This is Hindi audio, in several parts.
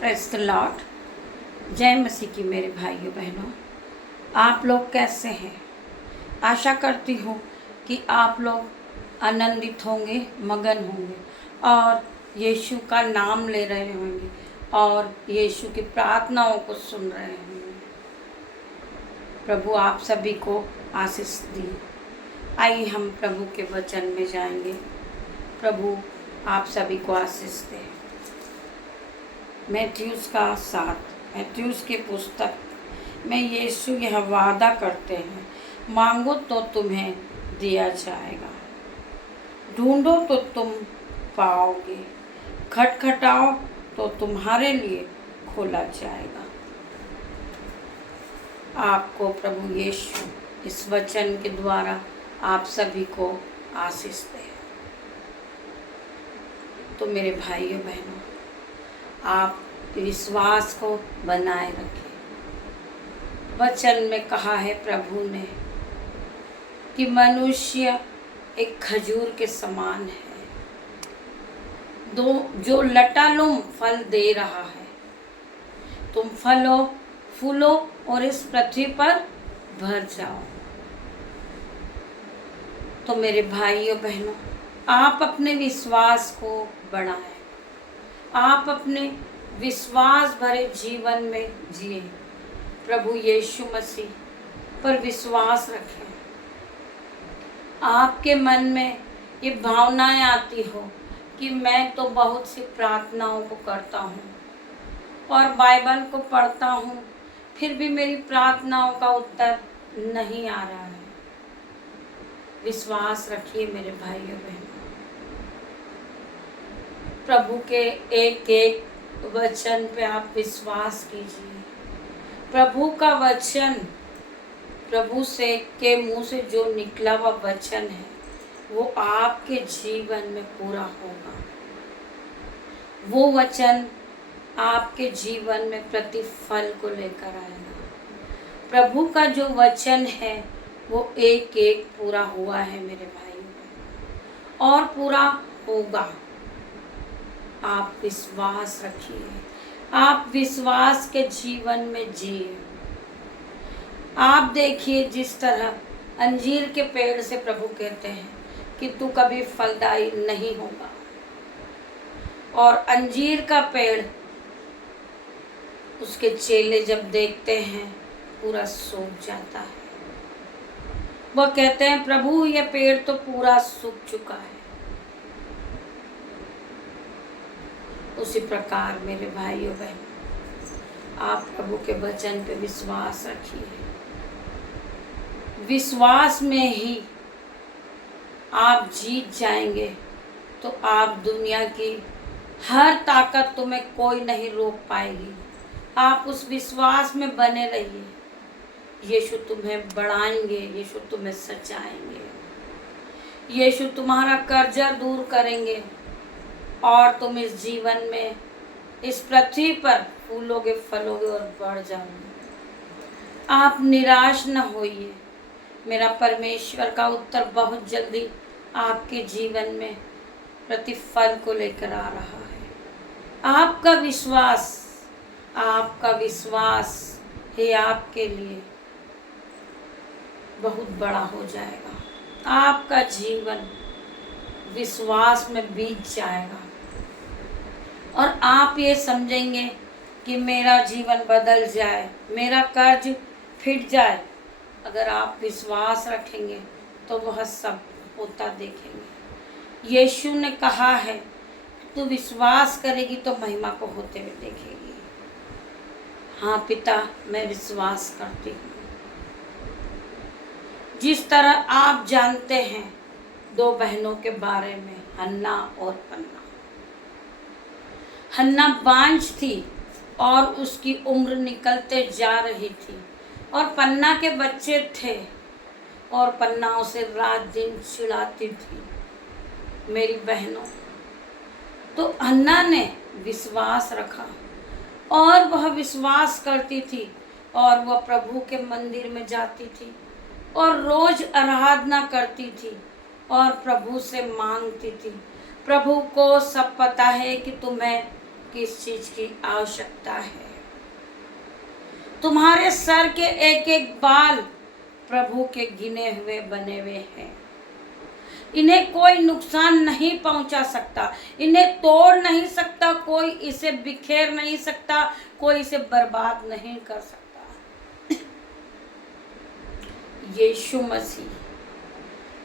Praise the Lord. जय मसीह की मेरे भाइयों बहनों, आप लोग कैसे हैं? आशा करती हूँ कि आप लोग आनंदित होंगे, मगन होंगे और यीशु का नाम ले रहे होंगे और यीशु की प्रार्थनाओं को सुन रहे होंगे। प्रभु आप सभी को आशीष दिए। आइए हम प्रभु के वचन में जाएंगे। प्रभु आप सभी को आशीष दे। मैथ्यूस का 7 मैथ्यूस की पुस्तक में यीशु यह वादा करते हैं, मांगो तो तुम्हें दिया जाएगा, ढूंढो तो तुम पाओगे, खटखटाओ तो तुम्हारे लिए खोला जाएगा। आपको प्रभु यीशु इस वचन के द्वारा आप सभी को आशीष दे। तो मेरे भाइयों बहनों, आप विश्वास को बनाए रखें। वचन में कहा है प्रभु ने कि मनुष्य एक खजूर के समान है, जो लटालुम फल दे रहा है। तुम फलो फूलो और इस पृथ्वी पर भर जाओ। तो मेरे भाइयों बहनों, आप अपने विश्वास को बढ़ाएं। आप अपने विश्वास भरे जीवन में जिए। प्रभु यीशु मसीह पर विश्वास रखें। आपके मन में ये भावनाएं आती हो कि मैं तो बहुत सी प्रार्थनाओं को करता हूँ और बाइबल को पढ़ता हूँ, फिर भी मेरी प्रार्थनाओं का उत्तर नहीं आ रहा है। विश्वास रखिए मेरे भाइयों बहनों। प्रभु के एक एक वचन पे आप विश्वास कीजिए। प्रभु का वचन, प्रभु से के मुंह से जो निकला हुआ वचन है वो आपके जीवन में पूरा होगा। वो वचन आपके जीवन में प्रतिफल को लेकर आएगा। प्रभु का जो वचन है वो एक एक पूरा हुआ है मेरे भाइयों, और पूरा होगा। आप विश्वास रखिए। आप विश्वास के जीवन में जिए। आप देखिए, जिस तरह अंजीर के पेड़ से प्रभु कहते हैं कि तू कभी फलदायी नहीं होगा, और अंजीर का पेड़ उसके चेले जब देखते हैं पूरा सूख जाता है। वह कहते हैं प्रभु यह पेड़ तो पूरा सूख चुका है। उसी प्रकार मेरे भाइयों बहनों, आप प्रभु के वचन पे विश्वास रखिए। विश्वास में ही आप जीत जाएंगे। तो आप दुनिया की हर ताकत तुम्हें कोई नहीं रोक पाएगी। आप उस विश्वास में बने रहिए। यीशु तुम्हें बढ़ाएंगे, यीशु तुम्हें सचाएंगे, यीशु तुम्हारा कर्जा दूर करेंगे और तुम इस जीवन में, इस पृथ्वी पर फूलोगे, फलोगे और बढ़ जाओगे। आप निराश न होइए। मेरा परमेश्वर का उत्तर बहुत जल्दी आपके जीवन में प्रतिफल को लेकर आ रहा है। आपका विश्वास ही आपके लिए बहुत बड़ा हो जाएगा। आपका जीवन विश्वास में बीत जाएगा और आप ये समझेंगे कि मेरा जीवन बदल जाए, मेरा कर्ज फिट जाए। अगर आप विश्वास रखेंगे तो वह सब होता देखेंगे। यीशु ने कहा है तू विश्वास करेगी तो महिमा को होते हुए देखेगी। हाँ पिता, मैं विश्वास करती हूँ। जिस तरह आप जानते हैं 2 बहनों के बारे में, हन्ना और पन्ना। हन्ना बांझ थी और उसकी उम्र निकलते जा रही थी, और पन्ना के बच्चे थे और पन्ना उसे रात दिन चिढ़ाती थी। मेरी बहनों, तो हन्ना ने विश्वास रखा और वह विश्वास करती थी और वह प्रभु के मंदिर में जाती थी और रोज आराधना करती थी और प्रभु से मांगती थी। प्रभु को सब पता है कि तुम्हें किस चीज की आवश्यकता है। तुम्हारे सर के एक एक बाल प्रभु के गिने हुए बने हुए हैं। इन्हें कोई नुकसान नहीं पहुंचा सकता, इन्हें तोड़ नहीं सकता, कोई इसे बिखेर नहीं सकता, कोई इसे बर्बाद नहीं कर सकता।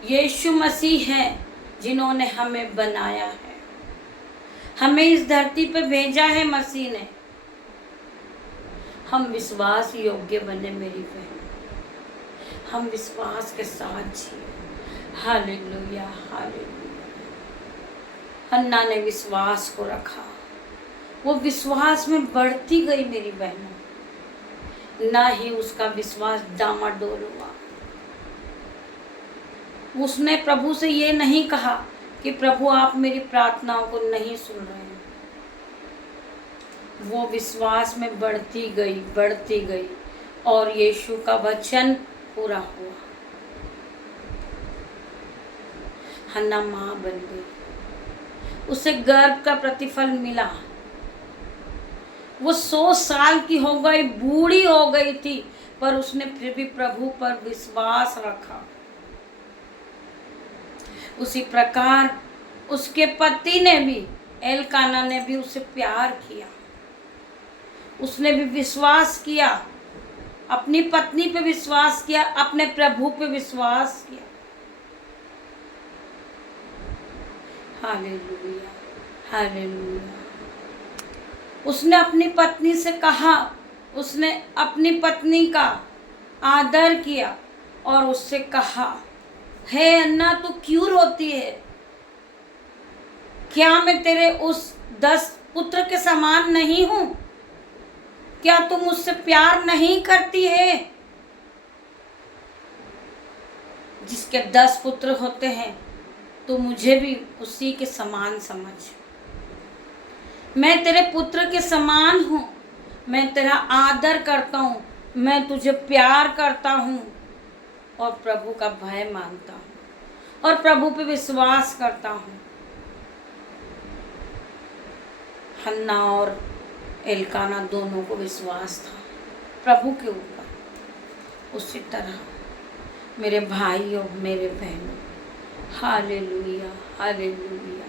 यीशु मसीह है जिन्होंने हमें बनाया है, हमें इस धरती पे भेजा है मसीह ने। हम विश्वास योग्य बने मेरी बहन, हम विश्वास के साथ जिए। Hallelujah hallelujah. हन्ना ने विश्वास को रखा, वो विश्वास में बढ़ती गई मेरी बहनों, ना ही उसका विश्वास डामाडोल हुआ। उसने प्रभु से ये नहीं कहा कि प्रभु आप मेरी प्रार्थनाओं को नहीं सुन रहे हैं। वो विश्वास में बढ़ती गई और यीशु का वचन पूरा हुआ। हन्ना माँ बन गई, उसे गर्भ का प्रतिफल मिला। वो 100 साल की हो गई, बूढ़ी हो गई थी, पर उसने फिर भी प्रभु पर विश्वास रखा। उसी प्रकार उसके पति ने भी, एलकाना ने भी उसे प्यार किया। उसने भी विश्वास किया, अपनी पत्नी पे विश्वास किया, अपने प्रभु पे विश्वास किया। Hallelujah hallelujah. उसने अपनी पत्नी से कहा, उसने अपनी पत्नी का आदर किया और उससे कहा, हे अन्ना तू क्यों रोती है? क्या मैं तेरे उस 10 पुत्र के समान नहीं हूं? क्या तुम मुझसे प्यार नहीं करती है? जिसके 10 पुत्र होते हैं तो मुझे भी उसी के समान समझ। मैं तेरे पुत्र के समान हूं, मैं तेरा आदर करता हूं, मैं तुझे प्यार करता हूं और प्रभु का भय मानता हूं और प्रभु पे विश्वास करता हूं। हन्ना और एलकाना दोनों को विश्वास था प्रभु के ऊपर। उसी तरह मेरे भाइयों, मेरे बहनों, हालेलुया हालेलुया।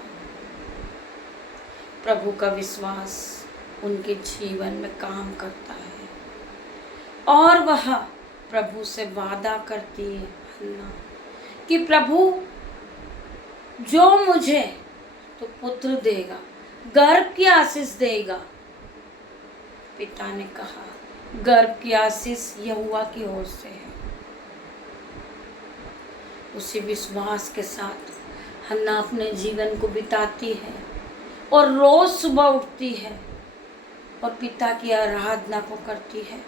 प्रभु का विश्वास उनके जीवन में काम करता है और वह प्रभु से वादा करती है हन्ना कि प्रभु जो मुझे तो पुत्र देगा, गर्भ की आशीष देगा। पिता ने कहा, गर्भ की आशीष यहोवा की ओर से है। उसी विश्वास के साथ हन्ना अपने जीवन को बिताती है और रोज सुबह उठती है और पिता की आराधना को करती है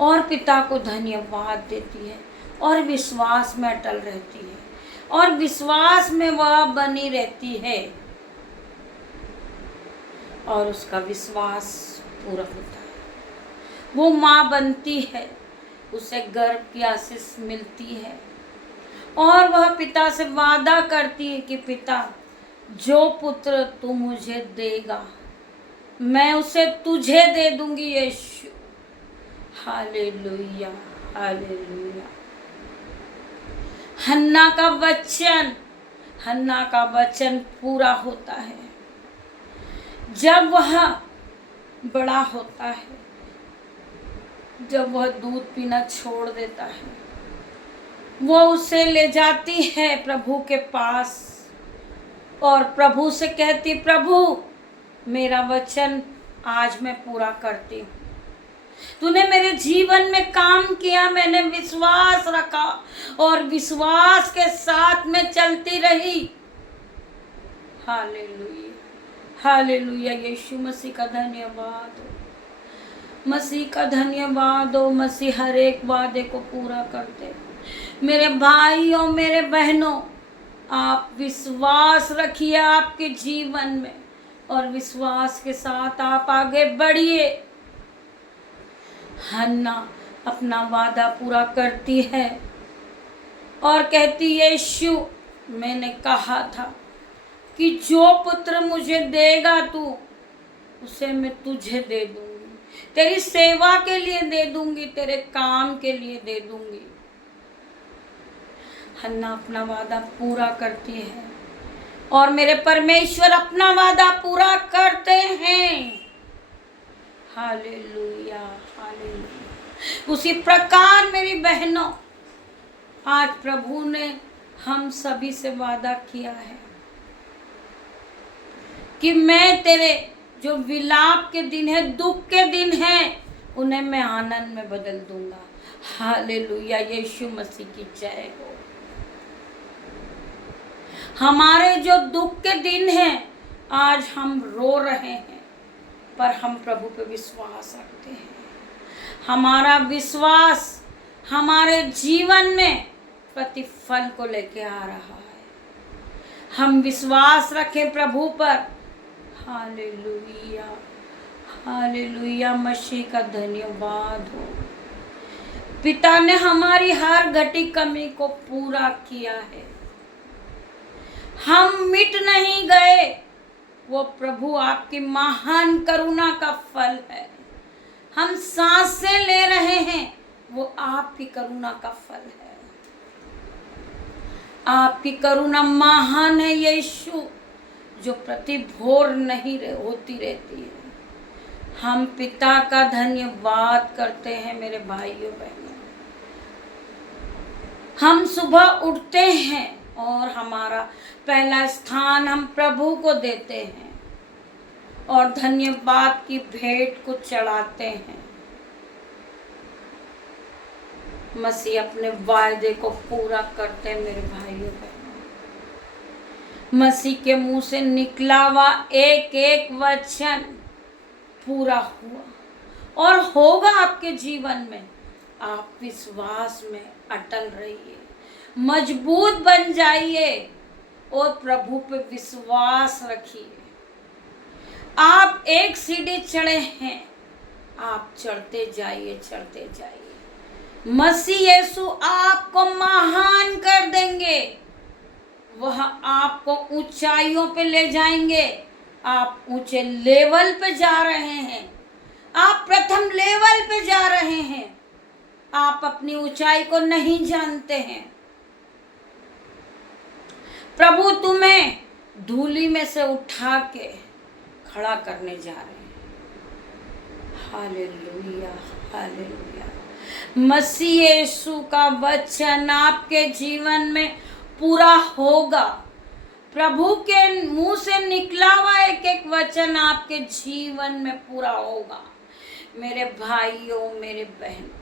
और पिता को धन्यवाद देती है और विश्वास में अटल रहती है और विश्वास में वह बनी रहती है और उसका विश्वास पूरा होता है। वो माँ बनती है, उसे गर्भ की आशीष मिलती है और वह पिता से वादा करती है कि पिता जो पुत्र तू मुझे देगा मैं उसे तुझे दे दूंगी यीशु। Hallelujah hallelujah. हन्ना का वचन पूरा होता है। जब वह बड़ा होता है, जब वह दूध पीना छोड़ देता है, वो उसे ले जाती है प्रभु के पास और प्रभु से कहती, प्रभु मेरा वचन आज मैं पूरा करती हूँ। तूने मेरे जीवन में काम किया, मैंने विश्वास रखा और विश्वास के साथ में चलती रही। Hallelujah hallelujah. यीशु मसीह का धन्यवाद हो, मसीह का धन्यवाद हो। मसीह हर एक वादे को पूरा करते। मेरे भाइयों, मेरे बहनों, आप विश्वास रखिए आपके जीवन में और विश्वास के साथ आप आगे बढ़िए। हन्ना अपना वादा पूरा करती है और कहती, यीशु मैंने कहा था कि जो पुत्र मुझे देगा तू उसे मैं तुझे दे दूंगी, तेरी सेवा के लिए दे दूंगी, तेरे काम के लिए दे दूंगी। हन्ना अपना वादा पूरा करती है और मेरे परमेश्वर अपना वादा पूरा करते हैं। Hallelujah, hallelujah. उसी प्रकार मेरी बहनों, आज प्रभु ने हम सभी से वादा किया है कि मैं तेरे जो विलाप के दिन है, दुख के दिन है, उन्हें मैं आनंद में बदल दूंगा। हालेलुया, यीशु मसीह की जय हो। हमारे जो दुख के दिन हैं, आज हम रो रहे हैं, पर हम प्रभु पे विश्वास रखते हैं। हमारा विश्वास हमारे जीवन में प्रतिफल को लेके आ रहा है। हम विश्वास रखें प्रभु पर। हालेलुया, हालेलुया, मसीह का धन्यवाद हो। पिता ने हमारी हर घटी कमी को पूरा किया है। हम मिट नहीं गए, वो प्रभु आपकी महान करुणा का फल है। हम सांसें ले रहे हैं, वो आपकी करुणा का फल है। आपकी करुणा महान है यीशु, जो प्रति भोर नहीं होती रहती है। हम पिता का धन्यवाद करते हैं मेरे भाइयों बहनों। हम सुबह उठते हैं और हमारा पहला स्थान हम प्रभु को देते हैं और धन्यवाद की भेंट को चढ़ाते हैं। मसीह अपने वायदे को पूरा करते हैं मेरे भाइयों बहनों। मसीह के मुंह से निकला हुआ एक एक वचन पूरा हुआ और होगा आपके जीवन में। आप विश्वास में अटल रहिए, मजबूत बन जाइए और प्रभु पे विश्वास रखिए। आप एक सीढ़ी चढ़े हैं, आप चढ़ते जाइए, चढ़ते जाइए। मसीह यीशु आपको महान कर देंगे। वह आपको ऊंचाइयों पे ले जाएंगे। आप ऊंचे लेवल पे जा रहे हैं, आप प्रथम लेवल पे जा रहे हैं। आप अपनी ऊंचाई को नहीं जानते हैं। प्रभु तुम्हें धूली में से उठा के खड़ा करने जा रहे हैं। Hallelujah, hallelujah. मसीह यीशु का वचन आपके जीवन में पूरा होगा। प्रभु के मुंह से निकला हुआ एक एक वचन आपके जीवन में पूरा होगा। मेरे भाइयों, मेरे बहनों,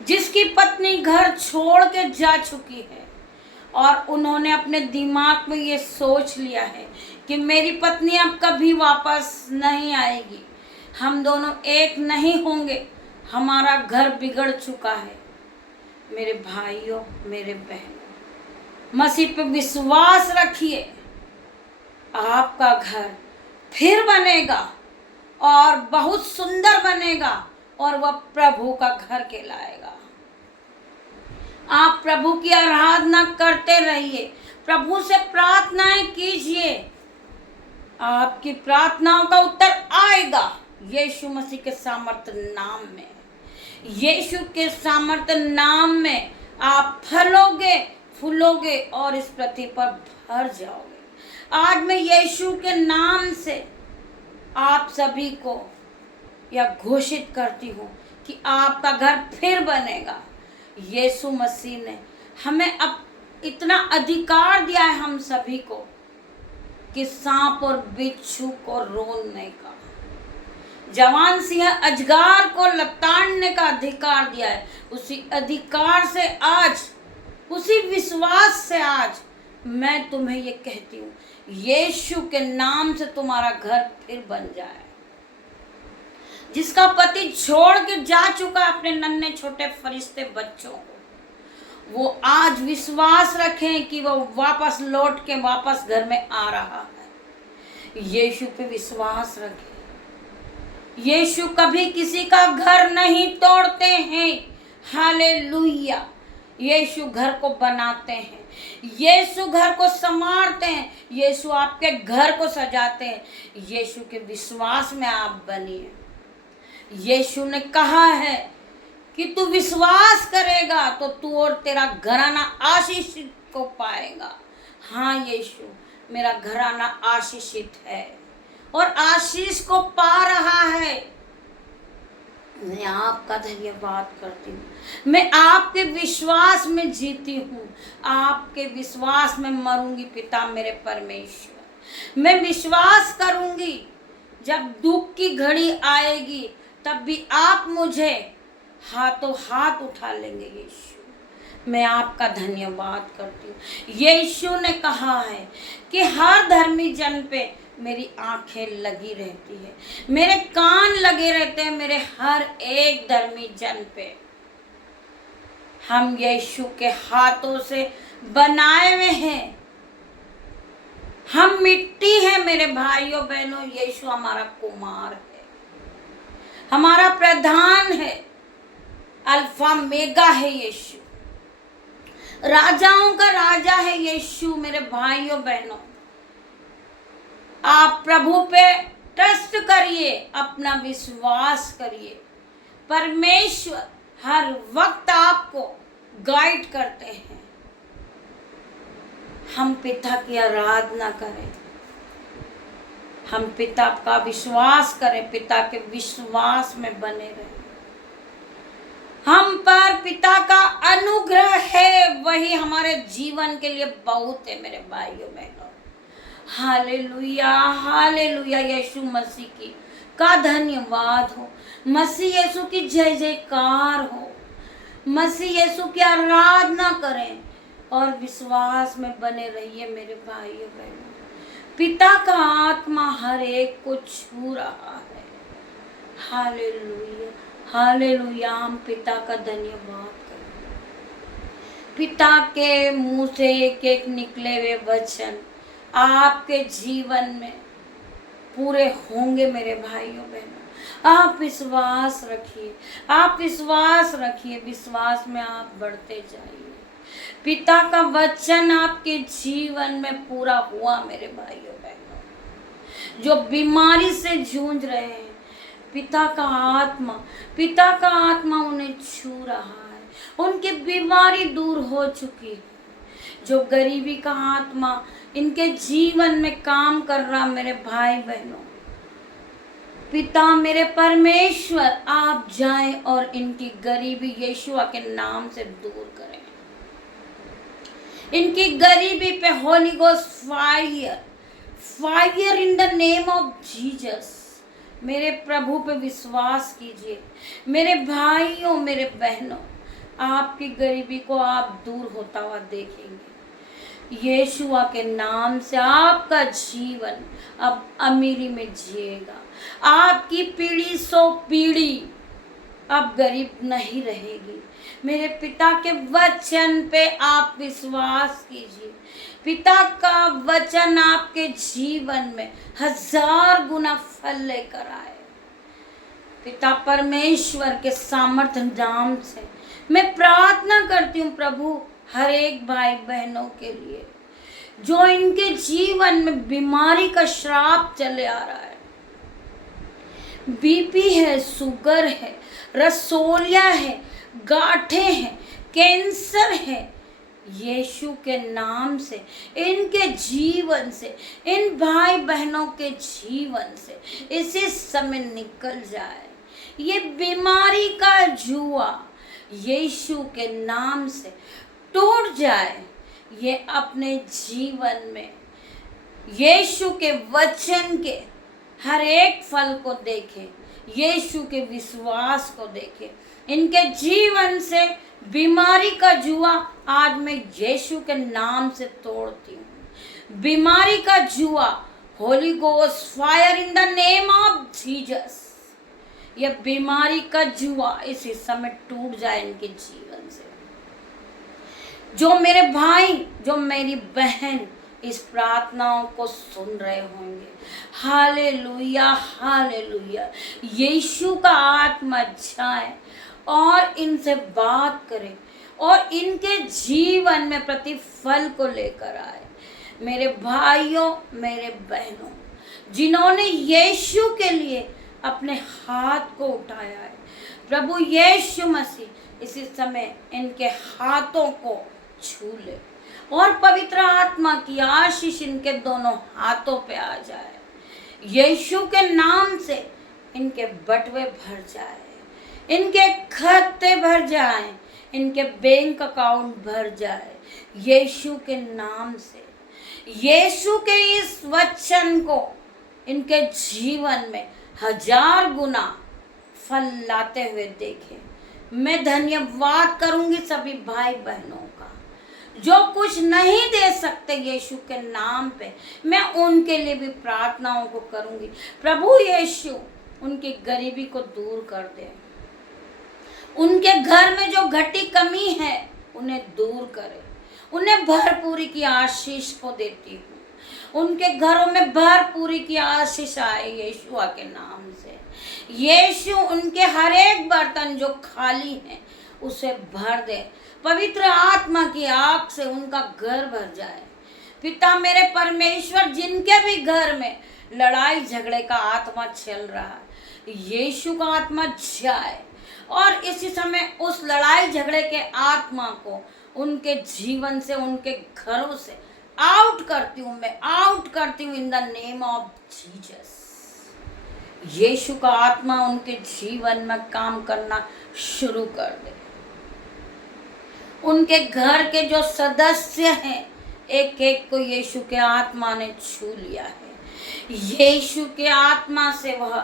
जिसकी पत्नी घर छोड़ के जा चुकी है और उन्होंने अपने दिमाग में ये सोच लिया है कि मेरी पत्नी अब कभी वापस नहीं आएगी, हम दोनों एक नहीं होंगे, हमारा घर बिगड़ चुका है। मेरे भाइयों, मेरे बहनों, मसीह पे विश्वास रखिए। आपका घर फिर बनेगा और बहुत सुंदर बनेगा और वह प्रभु का घर कहलाएगा। आप प्रभु की आराधना करते रहिए, प्रभु से प्रार्थनाएं कीजिए। आपकी प्रार्थनाओं का उत्तर आएगा यीशु मसीह के सामर्थ्य नाम में। यीशु के सामर्थ्य नाम में आप फलोगे, फूलोगे और इस पृथ्वी पर भर जाओगे। आज मैं यीशु के नाम से आप सभी को यह घोषित करती हूँ कि आपका घर फिर बनेगा। यीशु मसीह ने हमें अब इतना अधिकार दिया है हम सभी को कि सांप और बिच्छू को रोनने का, जवान सिंह अजगर को लताड़ने का अधिकार दिया है। उसी अधिकार से आज, उसी विश्वास से आज मैं तुम्हें ये कहती हूँ, यीशु के नाम से तुम्हारा घर फिर बन जाए। जिसका पति छोड़ के जा चुका अपने नन्हे छोटे फरिश्ते बच्चों को, वो आज विश्वास रखें कि वो वापस लौट के वापस घर में आ रहा है। यीशु पे विश्वास रखें। यीशु कभी किसी का घर नहीं तोड़ते हैं। हालेलुया। यीशु घर को बनाते हैं, यीशु घर को संवारते हैं, यीशु आपके घर को सजाते हैं। यीशु के विश्वास में आप बनिए। यीशु ने कहा है कि तू विश्वास करेगा तो तू और तेरा घराना आशीषित को पाएगा। हाँ यीशु, मेरा घराना आशीषित है और आशीष को पा रहा है। मैं आपका धन्यवाद करती हूँ। मैं आपके विश्वास में जीती हूँ, आपके विश्वास में मरूंगी पिता मेरे परमेश्वर। मैं विश्वास करूंगी जब दुख की घड़ी आएगी तब भी आप मुझे हाथों हाथ उठा लेंगे। यीशु, मैं आपका धन्यवाद करती हूँ। यीशु ने कहा है कि हर धर्मी जन पे मेरी आंखें लगी रहती है, मेरे कान लगे रहते हैं मेरे हर एक धर्मी जन पे। हम यीशु के हाथों से बनाए हुए हैं, हम मिट्टी है मेरे भाइयों बहनों। यीशु हमारा कुमार है, हमारा प्रधान है, अल्फा मेगा है यीशु, राजाओं का राजा है यीशु। मेरे भाइयों बहनों, आप प्रभु पे ट्रस्ट करिए, अपना विश्वास करिए। परमेश्वर हर वक्त आपको गाइड करते हैं। हम पिता की आराधना करें, हम पिता का विश्वास करें, पिता के विश्वास में बने रहें। हम पर पिता का अनुग्रह है, वही हमारे जीवन के लिए बहुत है मेरे भाइयों बहनों। Hallelujah, hallelujah. यीशु मसीह की का धन्यवाद हो, मसीह यीशु की जय जयकार हो। मसीह यीशु की आराधना करें और विश्वास में बने रहिए मेरे भाइयों बहनों। पिता का आत्मा हर एक को छू रहा है। Hallelujah, hallelujah. हम पिता का धन्यवाद करें। पिता के मुंह से एक एक निकले हुए वचन आपके जीवन में पूरे होंगे मेरे भाइयों बहनों। आप विश्वास रखिए, आप विश्वास रखिए, विश्वास में आप बढ़ते जाइए। पिता का वचन आपके जीवन में पूरा हुआ मेरे भाइयों बहनों। जो बीमारी से जूझ रहे हैं, पिता का आत्मा उन्हें छू रहा है, उनकी बीमारी दूर हो चुकी है। जो गरीबी का आत्मा इनके जीवन में काम कर रहा मेरे भाई बहनों, पिता मेरे परमेश्वर आप जाएं और इनकी गरीबी यीशुआ के नाम से दूर करें। इनकी गरीबी पे Holi ghost fire in the name of Jesus. मेरे प्रभु पे विश्वास कीजिए मेरे भाइयों, मेरे बहनों, आपकी गरीबी को आप दूर होता हुआ देखेंगे। यीशुआ के नाम से आपका जीवन अब अमीरी में जिएगा। आपकी पीढ़ी सो पीढ़ी अब गरीब नहीं रहेगी। मेरे पिता के वचन पे आप विश्वास कीजिए। पिता का वचन आपके जीवन में 1000 गुना फल लेकर आए। पिता परमेश्वर के सामर्थ्य नाम से मैं प्रार्थना करती हूँ प्रभु हर एक भाई बहनों के लिए जो इनके जीवन में बीमारी का श्राप चले आ रहा है। बीपी है, शुगर है, रसोलिया है, गांठें हैं, कैंसर है। यीशु के नाम से इनके जीवन से, इन भाई बहनों के जीवन से इसी समय निकल जाए। ये बीमारी का जुआ यीशु के नाम से टूट जाए। ये अपने जीवन में यीशु के वचन के हर एक फल को देखे, यीशु के विश्वास को देखे। इनके जीवन से बीमारी का जुआ आज मैं यीशु के नाम से तोड़ती हूँ। बीमारी का जुआ Holi ghost fire in the name of Jesus. यह बीमारी का जुआ इसी समय टूट जाए इनके जीवन से। जो मेरे भाई, जो मेरी बहन इस प्रार्थनाओं को सुन रहे होंगे, हालेलुया, हालेलुया। यीशु का आत्मा जाए और इनसे बात करे और इनके जीवन में प्रतिफल को लेकर आए। मेरे भाइयों, मेरे बहनों, जिन्होंने यीशु के लिए अपने हाथ को उठाया है, प्रभु यीशु मसीह इसी समय इनके हाथों को छू ले और पवित्र आत्मा की आशीष इनके दोनों हाथों पे आ जाए। यीशु के नाम से इनके बटुए भर जाए, इनके खाते भर जाएं, इनके बैंक अकाउंट भर जाए यीशु के नाम से। यीशु के इस वचन को इनके जीवन में 1000 गुना फल लाते हुए देखें। मैं धन्यवाद करूंगी सभी भाई बहनों का जो कुछ नहीं दे सकते यीशु के नाम पे। मैं उनके लिए भी प्रार्थनाओं को करूंगी। प्रभु यीशु उनकी गरीबी को दूर कर दे, उनके घर में जो घटी कमी है उन्हें दूर करे, उन्हें भरपूरी की आशीष को देती हूँ। उनके घरों में भरपूरी की आशीष आए यीशु के नाम से। यीशु उनके हर एक बर्तन जो खाली है उसे भर दे, पवित्र आत्मा की आग से उनका घर भर जाए। पिता मेरे परमेश्वर, जिनके भी घर में लड़ाई झगड़े का आत्मा चल रहा है, यीशु का आत्मा जाए और इसी समय उस लड़ाई झगड़े के आत्मा को उनके जीवन से, उनके घरों से आउट करती हूँ। मैं आउट करती हूँ in the name of Jesus. यीशु का आत्मा उनके जीवन में काम करना शुरू कर दे। उनके घर के जो सदस्य हैं, एक एक को यीशु के आत्मा ने छू लिया है। यीशु के आत्मा से वह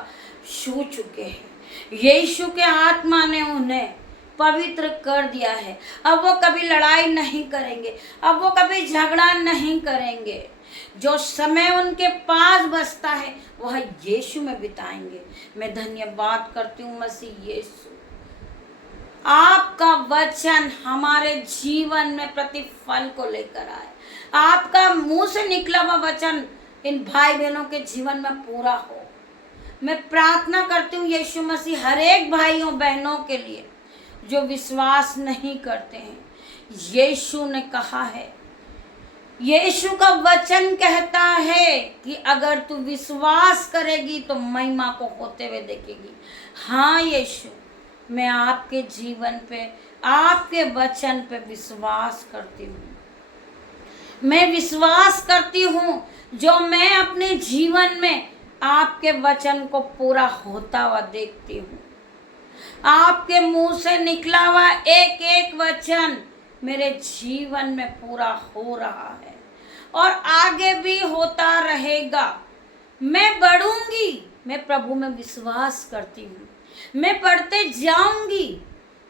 छू चुके हैं। यीशु के आत्मा ने उन्हें पवित्र कर दिया है। अब वो कभी लड़ाई नहीं करेंगे, अब वो कभी झगड़ा नहीं करेंगे। जो समय उनके पास बचता है वह यीशु में बिताएंगे। मैं धन्यवाद करती हूँ मसीह यीशु, आपका वचन हमारे जीवन में प्रतिफल को लेकर आए। आपका मुंह से निकला हुआ वचन इन भाई बहनों के जीवन में पूरा हो। मैं प्रार्थना करती हूँ यीशु मसीह हर एक भाइयों बहनों के लिए जो विश्वास नहीं करते हैं। यीशु ने कहा है, यीशु का वचन कहता है कि अगर तू विश्वास करेगी तो महिमा को होते हुए देखेगी। हाँ यीशु, मैं आपके जीवन पे, आपके वचन पे विश्वास करती हूँ। मैं विश्वास करती हूँ जो मैं अपने जीवन में आपके वचन को पूरा होता हुआ देखती हूँ। आपके मुंह से निकला हुआ एक एक वचन मेरे जीवन में पूरा हो रहा है और आगे भी होता रहेगा। मैं बढ़ूंगी, मैं प्रभु में विश्वास करती हूँ। मैं बढ़ते जाऊंगी,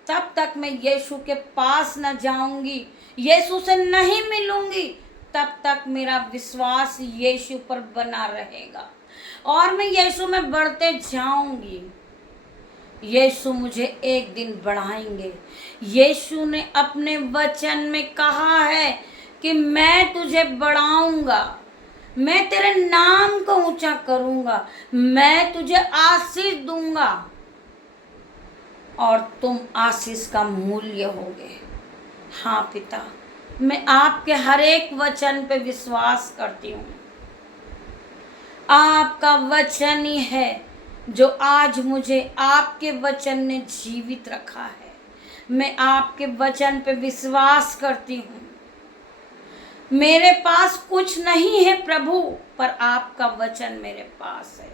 तब तक मैं यीशु के पास न जाऊंगी, यीशु से नहीं मिलूंगी, तब तक मेरा विश्वास यीशु पर बना रहेगा और मैं यीशु में बढ़ते जाऊंगी। यीशु मुझे एक दिन बढ़ाएंगे। यीशु ने अपने वचन में कहा है कि मैं तुझे बढ़ाऊंगा, मैं तेरे नाम को ऊंचा करूंगा, मैं तुझे आशीष दूंगा और तुम आशीष का मूल्य होगे। हाँ पिता, मैं आपके हर एक वचन पे विश्वास करती हूँ। आपका वचन ही है जो आज मुझे आपके वचन ने जीवित रखा है। मैं आपके वचन पे विश्वास करती हूँ। मेरे पास कुछ नहीं है प्रभु, पर आपका वचन मेरे पास है।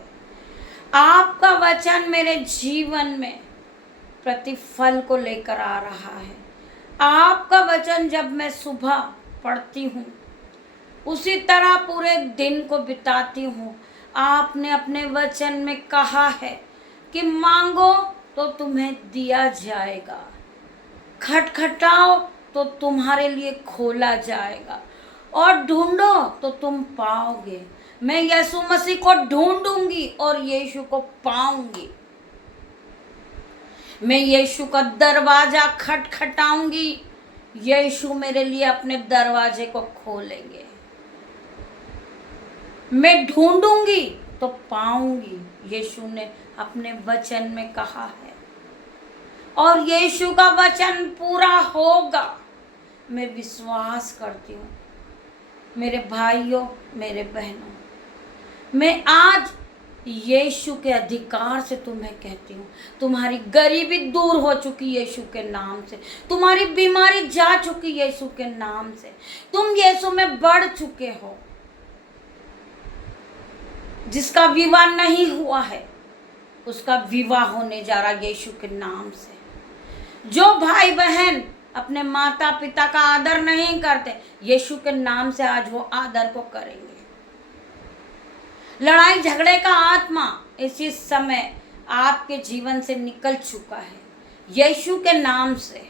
आपका वचन मेरे जीवन में प्रतिफल को लेकर आ रहा है। आपका वचन जब मैं सुबह पढ़ती हूँ, उसी तरह पूरे दिन को बिताती हूँ। आपने अपने वचन में कहा है कि मांगो तो तुम्हें दिया जाएगा, खटखटाओ तो तुम्हारे लिए खोला जाएगा और ढूंढो तो तुम पाओगे। मैं यीशु मसीह को ढूंढूंगी और यीशु को पाऊंगी। मैं यीशु का दरवाजा खटखटाऊंगी, यीशु मेरे लिए अपने दरवाजे को खोलेंगे। मैं ढूंढूंगी तो पाऊंगी, यीशु ने अपने वचन में कहा है। और यीशु का वचन पूरा होगा। मैं विश्वास करती हूँ मेरे भाइयों, मेरे बहनों, मैं आज यीशु के अधिकार से तुम्हें कहती हूँ, तुम्हारी गरीबी दूर हो चुकी यीशु के नाम से, तुम्हारी बीमारी जा चुकी यीशु के नाम से, तुम यीशु में बढ़ चुके हो। जिसका विवाह नहीं हुआ है उसका विवाह होने जा रहा यीशु के नाम से। जो भाई बहन अपने माता पिता का आदर नहीं करते, यीशु के नाम से आज वो आदर को करेंगे। लड़ाई झगड़े का आत्मा इसी समय आपके जीवन से निकल चुका है यीशु के नाम से।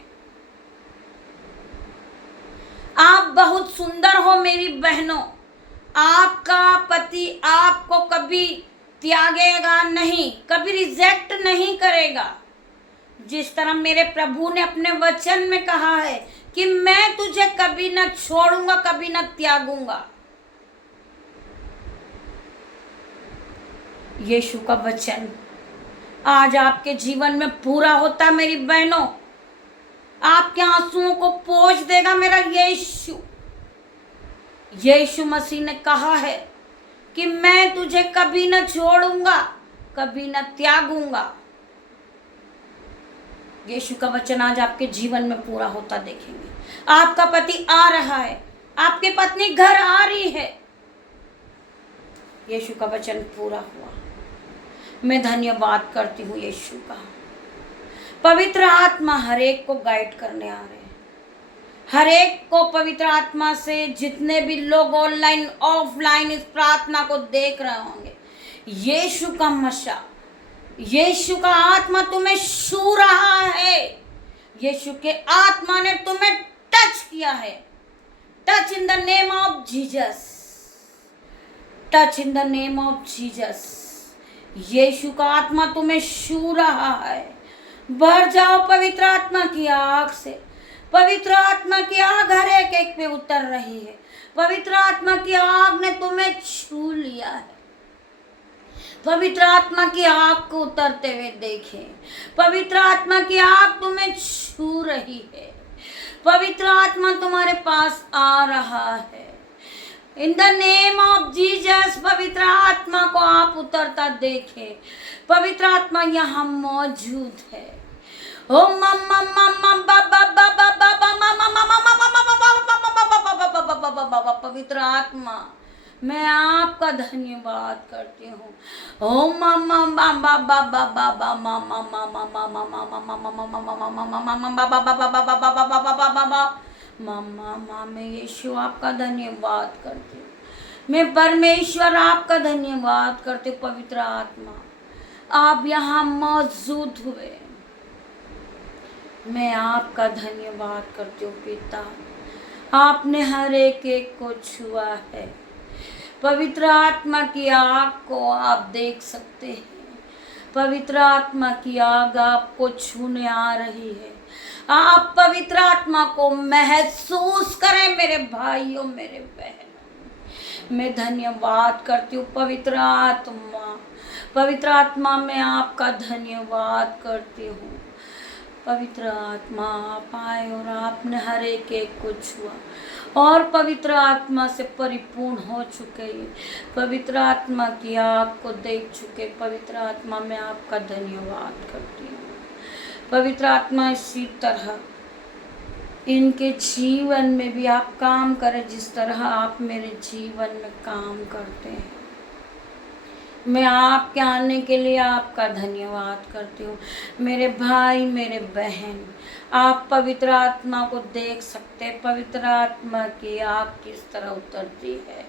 आप बहुत सुंदर हो मेरी बहनों, आपका पति आपको कभी त्यागेगा नहीं, कभी रिजेक्ट नहीं करेगा। जिस तरह मेरे प्रभु ने अपने वचन में कहा है कि मैं तुझे कभी न छोड़ूंगा, कभी न त्यागूंगा। यीशु का वचन आज आपके जीवन में पूरा होता मेरी बहनों। आपके आंसुओं को पोंछ देगा मेरा यीशु। यीशु मसीह ने कहा है कि मैं तुझे कभी न छोड़ूंगा, कभी न त्यागूंगा। यीशु का वचन आज आपके जीवन में पूरा होता देखेंगे। आपका पति आ रहा है, आपकी पत्नी घर आ रही है। यीशु का वचन पूरा हुआ। मैं धन्यवाद करती हूँ यीशु का। पवित्र आत्मा हर एक को गाइड करने आ रहे हैं, हर एक को पवित्र आत्मा से, जितने भी लोग ऑनलाइन ऑफलाइन इस प्रार्थना को देख रहे होंगे, यीशु का मशा, यीशु का आत्मा तुम्हें छू रहा है। यीशु के आत्मा ने तुम्हें टच किया है। Touch in the name of Jesus, touch in the name of Jesus. यीशु का आत्मा तुम्हें छू रहा है। भर जाओ पवित्र आत्मा की आग से। पवित्र आत्मा की आग हर एक एक पे उतर रही है। पवित्र आत्मा की आग ने तुम्हें छू लिया है। पवित्र आत्मा की आग को उतरते हुए देखें। पवित्र आत्मा की आग तुम्हें छू रही है। पवित्र आत्मा तुम्हारे पास आ रहा है। इन द नेम ऑफ जीसस पवित्र आत्मा को आप उतरता देखें। पवित्र आत्मा यहाँ मौजूद है। ओ पवित्र आत्मा, मैं आपका धन्यवाद करती हूँ। ओम मैं यीशु आपका धन्यवाद करती हूँ। मैं परमेश्वर आपका धन्यवाद करती हूँ। पवित्र आत्मा आप यहाँ मौजूद हुए, मैं आपका धन्यवाद करती हूँ। पिता, आपने हर एक एक को छुआ है। पवित्र आत्मा की आग को आप देख सकते हैं। पवित्र आत्मा की आग आपको छूने आ रही है। आप पवित्र आत्मा को महसूस करें मेरे भाइयों, मेरे बहनों। मैं धन्यवाद करती हूँ पवित्र आत्मा। पवित्र आत्मा मैं आपका धन्यवाद करती हूँ। पवित्र आत्मा आप आए और आपने हर एक एक को छुआ और पवित्र आत्मा से परिपूर्ण हो चुके हैं। पवित्र आत्मा की आग को देख चुके। पवित्र आत्मा मैं आपका धन्यवाद करती हूँ। पवित्र आत्मा इसी तरह इनके जीवन में भी आप काम करें जिस तरह आप मेरे जीवन में काम करते हैं। मैं आपके आने के लिए आपका धन्यवाद करती हूँ। मेरे भाई, मेरे बहन, आप पवित्र आत्मा को देख सकते हैं। पवित्र आत्मा की आग किस तरह उतरती है।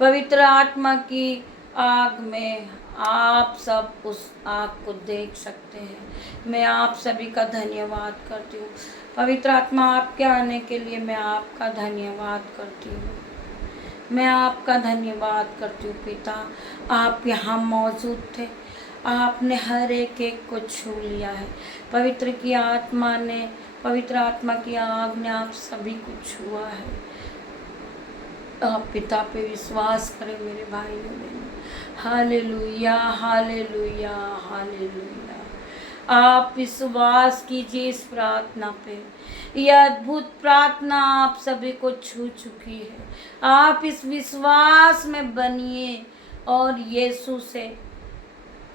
पवित्र आत्मा की आग में आप सब उस आग को देख सकते हैं। मैं आप सभी का धन्यवाद करती हूँ। पवित्र आत्मा आपके आने के लिए मैं आपका धन्यवाद करती हूँ। मैं आपका धन्यवाद करती हूँ। पिता, आप यहाँ मौजूद थे। आपने हर एक एक को छू लिया है। पवित्र आत्मा की आग ने आप सभी को छुआ है। आप पिता पे विश्वास करें मेरे भाई और बहनों। हालेलुया, हालेलुया, हालेलुया, आप विश्वास कीजिए इस प्रार्थना पे। यह अद्भुत प्रार्थना आप सभी को छू चुकी है। आप इस विश्वास में बनिए और यीशु से,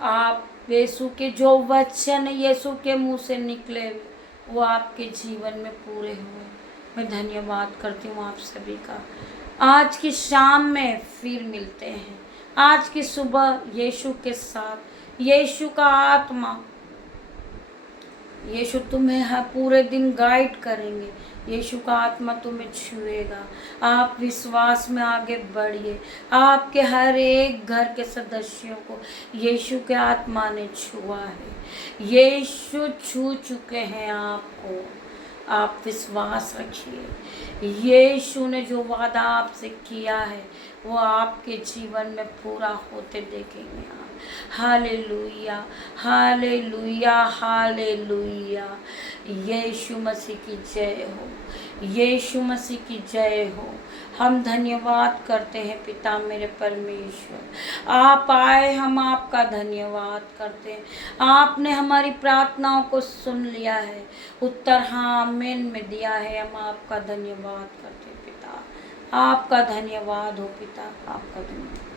आप यीशु के जो वचन यीशु के मुंह से निकले वो आपके जीवन में पूरे हुए। मैं धन्यवाद करती हूँ आप सभी का। आज की शाम में फिर मिलते हैं। आज की सुबह यीशु के साथ, यीशु का आत्मा, यीशु तुम्हें हर पूरे दिन गाइड करेंगे। यीशु का आत्मा तुम्हें छुएगा। आप विश्वास में आगे बढ़िए। आपके हर एक घर के सदस्यों को यीशु के आत्मा ने छुआ है। यीशु छू चुके हैं आपको। आप विश्वास रखिए। यीशु ने जो वादा आपसे किया है वो आपके जीवन में पूरा होते देखेंगे आप। Hallelujah, hallelujah, hallelujah. यीशु मसीह की जय हो, यीशु मसीह की जय हो। हम धन्यवाद करते हैं पिता मेरे परमेश्वर। आप आए, हम आपका धन्यवाद करते हैं। आपने हमारी प्रार्थनाओं को सुन लिया है, उत्तर हाँ आमीन में दिया है। हम आपका धन्यवाद करते हैं पिता। आपका धन्यवाद हो पिता, आपका धन्यवाद।